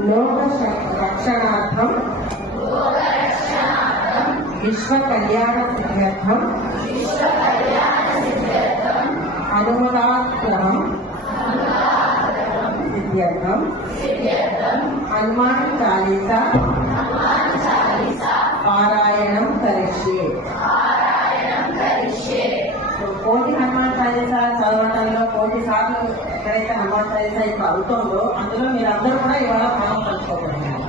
లోక రక్షణార్థం విశ్వ కళ్యాణ సిద్ధ్యర్థం హనుమదాగ్రహం సిద్ధ్యర్థం హనుమాన్ చాలీసా పారాయణం కరిష్యే. కోటి హనుమాన్ చాలీసా చదవటంలో కోటి సార్లు ఎక్కడైతే హనుమాన్ చాలీసా ఇప్పుడు అవుతుందో అందులో మీరందరూ కూడా ఇవాళ భాగం పంచుకోబడుతున్నారు.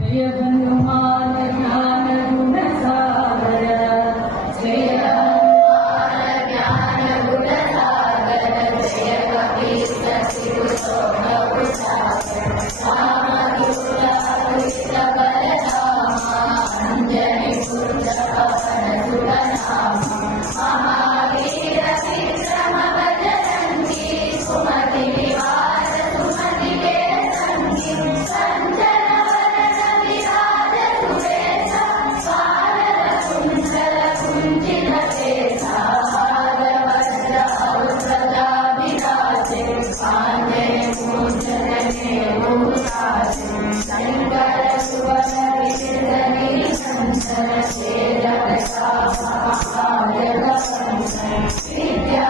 జయ హనుమాన్ జ్ఞాన గుణ సాగర, జయ హనుమాన్ జ్ఞాన గుణ సాగర, జయ కపీశ శివ సౌరభ సాగర, అంజని పురుష పవన సురనామ, మహావీర విక్రమ బజరంగి, సుమతి విహార సుమతి కేసంగి, సంచన వరద విరాజ సురేశ, సారద కుంజల కుంజిత కేశ, భాగవజ్ర ఔషధా విరాజే, ఆంజనేయ పూజనే భూతాసే, శంకర సువన విశిదని సంసర, శేర ప్రసాద విద్యా